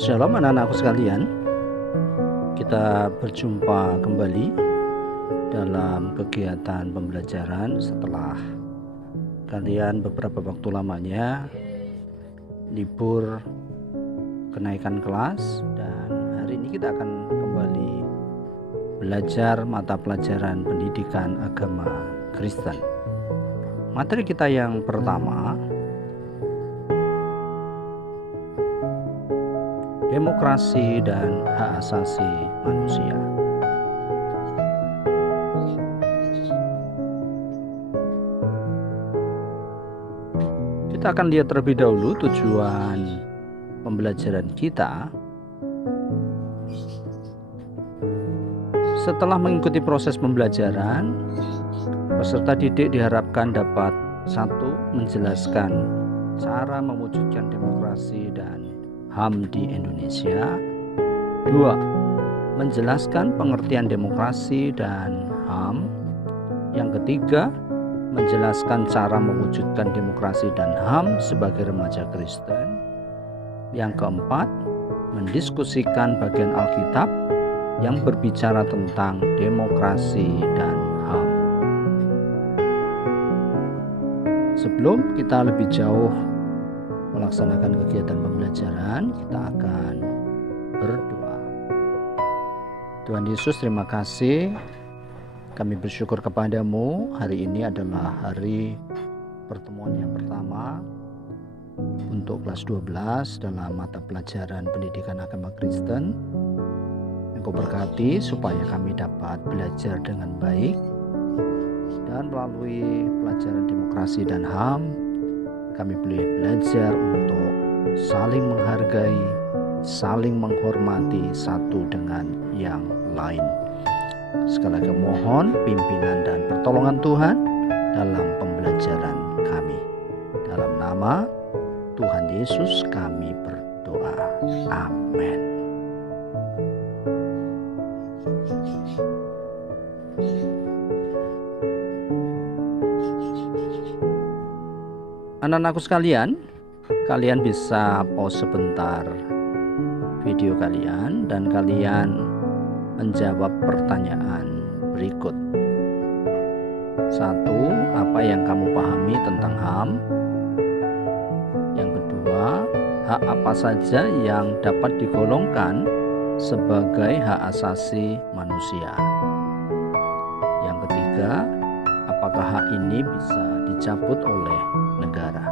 Shalom anak-anakku sekalian, kita berjumpa kembali dalam kegiatan pembelajaran setelah kalian beberapa waktu lamanya libur kenaikan kelas, dan hari ini kita akan kembali belajar mata pelajaran pendidikan agama Kristen. Materi kita yang pertama, demokrasi dan hak asasi manusia. Kita akan lihat terlebih dahulu tujuan pembelajaran kita. Setelah mengikuti proses pembelajaran, peserta didik diharapkan dapat: 1. Menjelaskan cara mewujudkan demokrasi dan HAM di Indonesia. 2. Menjelaskan pengertian demokrasi dan HAM. Yang ketiga, menjelaskan cara mewujudkan demokrasi dan HAM sebagai remaja Kristen. Yang keempat, mendiskusikan bagian Alkitab yang berbicara tentang demokrasi dan HAM. Sebelum kita lebih jauh melaksanakan kegiatan pembelajaran, kita akan berdoa. Tuhan Yesus, terima kasih. Kami bersyukur kepadamu. Hari ini adalah hari pertemuan yang pertama untuk kelas 12 dalam mata pelajaran pendidikan agama Kristen. Engkau berkati supaya kami dapat belajar dengan baik, dan melalui pelajaran demokrasi dan HAM kami boleh belajar untuk saling menghargai, saling menghormati satu dengan yang lain. Sekali lagi mohon pimpinan dan pertolongan Tuhan dalam pembelajaran kami. Dalam nama Tuhan Yesus kami berdoa. Amin. Anak-anakku sekalian, kalian bisa pause sebentar video kalian dan kalian menjawab pertanyaan berikut. 1. Apa yang kamu pahami tentang HAM? Yang kedua, hak apa saja yang dapat digolongkan sebagai hak asasi manusia? Yang ketiga, apakah hak ini bisa dicabut oleh negara?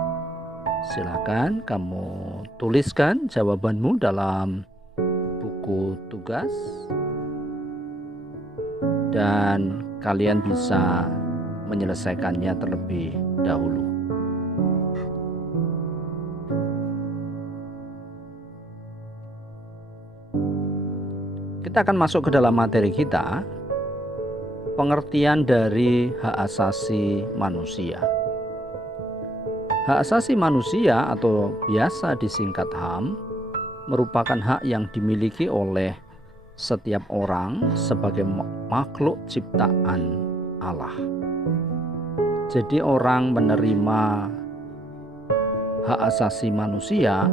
Silakan kamu tuliskan jawabanmu dalam buku tugas, dan kalian bisa menyelesaikannya terlebih dahulu. Kita akan masuk ke dalam materi kita, pengertian dari hak asasi manusia. Hak asasi manusia atau biasa disingkat HAM merupakan hak yang dimiliki oleh setiap orang sebagai makhluk ciptaan Allah. Jadi orang menerima hak asasi manusia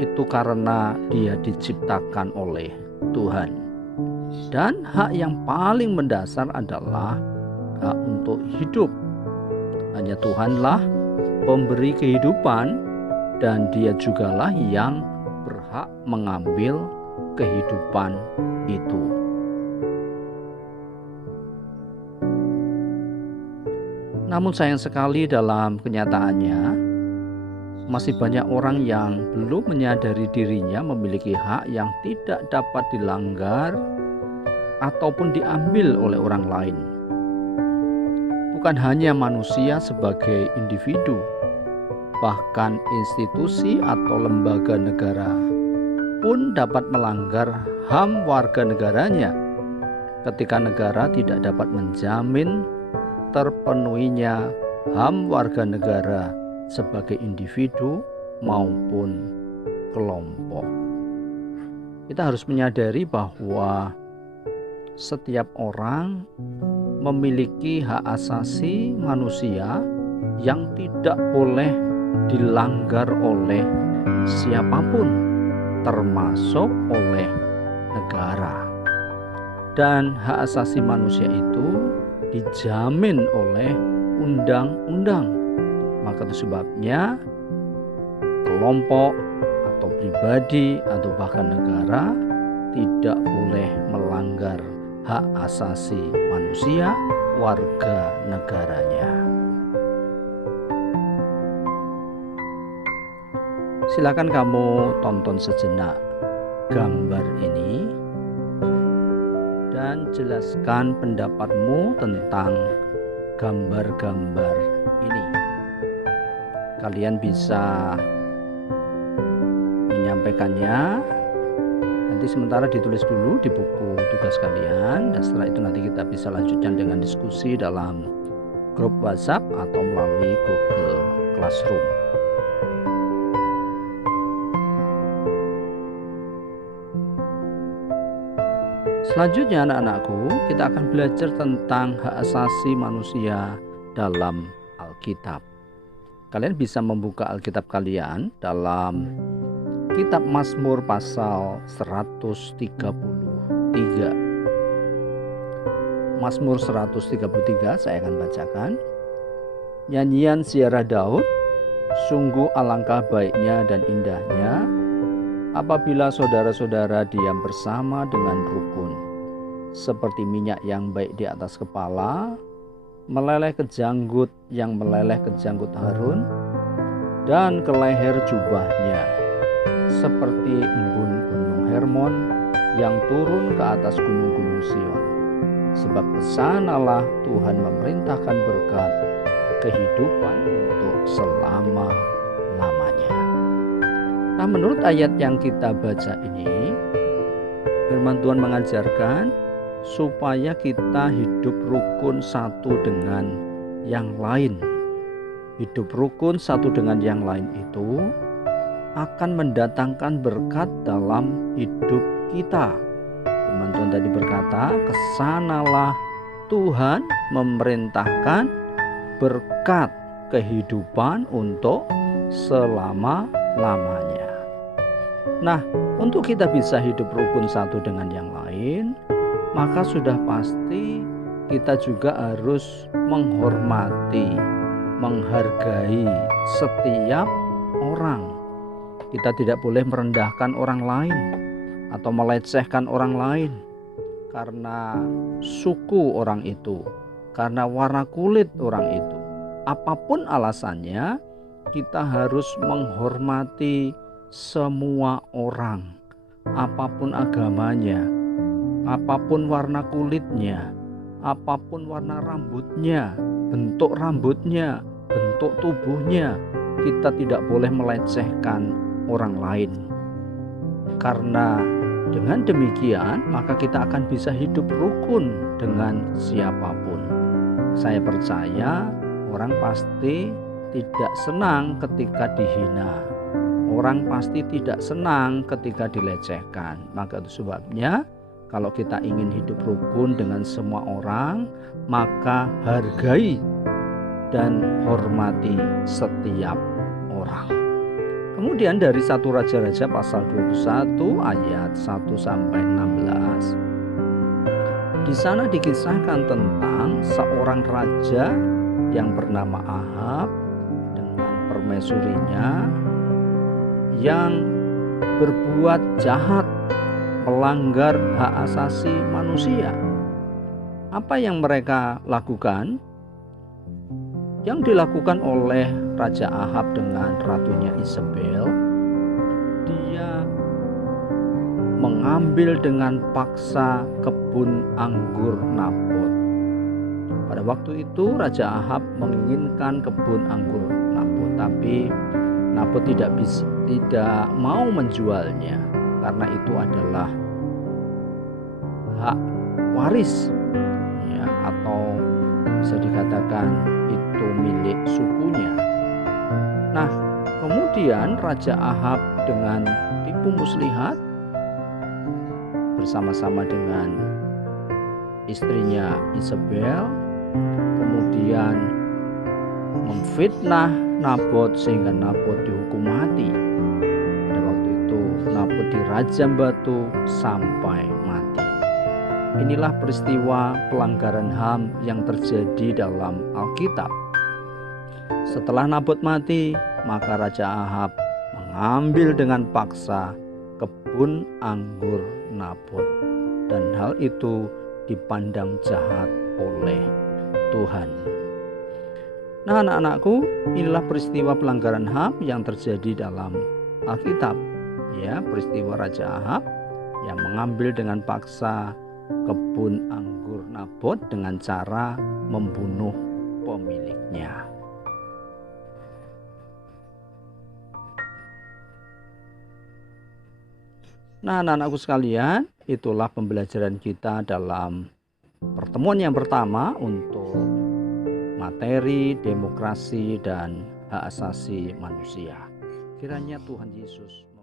itu karena dia diciptakan oleh Tuhan. Dan hak yang paling mendasar adalah hak untuk hidup. Hanya Tuhanlah pemberi kehidupan, dan Dia jugalah yang berhak mengambil kehidupan itu. Namun sayang sekali dalam kenyataannya masih banyak orang yang belum menyadari dirinya memiliki hak yang tidak dapat dilanggar ataupun diambil oleh orang lain. Bukan hanya manusia sebagai individu, bahkan institusi atau lembaga negara pun dapat melanggar HAM warga negaranya ketika negara tidak dapat menjamin terpenuhinya HAM warga negara sebagai individu maupun kelompok. Kita harus menyadari bahwa setiap orang memiliki hak asasi manusia yang tidak boleh dilanggar oleh siapapun, termasuk oleh negara. Dan hak asasi manusia itu dijamin oleh undang-undang. Maka itu sebabnya kelompok atau pribadi atau bahkan negara tidak boleh melanggar hak asasi manusia warga negaranya. Silakan kamu tonton sejenak gambar ini dan jelaskan pendapatmu tentang gambar-gambar ini. Kalian bisa menyampaikannya nanti sementara ditulis dulu di buku tugas kalian, dan setelah itu nanti kita bisa lanjutkan dengan diskusi dalam grup WhatsApp atau melalui Google Classroom. Selanjutnya anak-anakku, kita akan belajar tentang hak asasi manusia dalam Alkitab. Kalian bisa membuka Alkitab kalian dalam Kitab Mazmur pasal 133. Mazmur 133 saya akan bacakan. Nyanyian ziarah Daud, sungguh alangkah baiknya dan indahnya apabila saudara-saudara diam bersama dengan rukun, seperti minyak yang baik di atas kepala, meleleh ke janggut yang meleleh ke janggut Harun, dan ke leher jubahnya, seperti embun gunung Hermon yang turun ke atas gunung-gunung Sion. Sebab kesanalah Tuhan memerintahkan berkat kehidupan untuk selama-lamanya. Nah, menurut ayat yang kita baca ini, firman Tuhan mengajarkan supaya kita hidup rukun satu dengan yang lain. Hidup rukun satu dengan yang lain itu akan mendatangkan berkat dalam hidup kita. Firman Tuhan tadi berkata, kesanalah Tuhan memerintahkan berkat kehidupan untuk selama-lamanya. Nah, untuk kita bisa hidup rukun satu dengan yang lain, maka sudah pasti kita juga harus menghormati, menghargai setiap orang. Kita tidak boleh merendahkan orang lain atau melecehkan orang lain karena suku orang itu, karena warna kulit orang itu. Apapun alasannya, kita harus menghormati semua orang, apapun agamanya, apapun warna kulitnya, apapun warna rambutnya, bentuk rambutnya, bentuk tubuhnya. Kita tidak boleh melecehkan orang lain. Karena dengan demikian, maka kita akan bisa hidup rukun dengan siapapun. Saya percaya orang pasti tidak senang ketika dihina. Orang pasti tidak senang ketika dilecehkan. Maka itu sebabnya kalau kita ingin hidup rukun dengan semua orang, maka hargai dan hormati setiap orang. Kemudian dari 1 Raja-Raja pasal 21 ayat 1 sampai 16. Di sana dikisahkan tentang seorang raja yang bernama Ahab dengan permaisurinya yang berbuat jahat, melanggar hak asasi manusia. Apa yang mereka lakukan? Yang dilakukan oleh Raja Ahab dengan ratunya Isabel, dia mengambil dengan paksa kebun anggur Nabot. Pada waktu itu Raja Ahab menginginkan kebun anggur Nabot, tapi Nabot tidak mau menjualnya karena itu adalah hak waris, ya, atau bisa dikatakan itu milik sukunya. Nah, kemudian Raja Ahab dengan tipu muslihat bersama-sama dengan istrinya Isabel kemudian memfitnah Nabot sehingga Nabot dihukum mati. Pada waktu itu Nabot dirajam batu sampai mati. Inilah peristiwa pelanggaran HAM yang terjadi dalam Alkitab. Setelah Nabot mati, maka Raja Ahab mengambil dengan paksa kebun anggur Nabot, dan hal itu dipandang jahat oleh Tuhan. Nah, anak-anakku, inilah peristiwa pelanggaran HAM yang terjadi dalam Alkitab. Ya, peristiwa Raja Ahab yang mengambil dengan paksa kebun anggur Nabot dengan cara membunuh pemiliknya. Nah, anak-anakku sekalian, itulah pembelajaran kita dalam pertemuan yang pertama untuk materi demokrasi dan hak asasi manusia. Kiranya Tuhan Yesus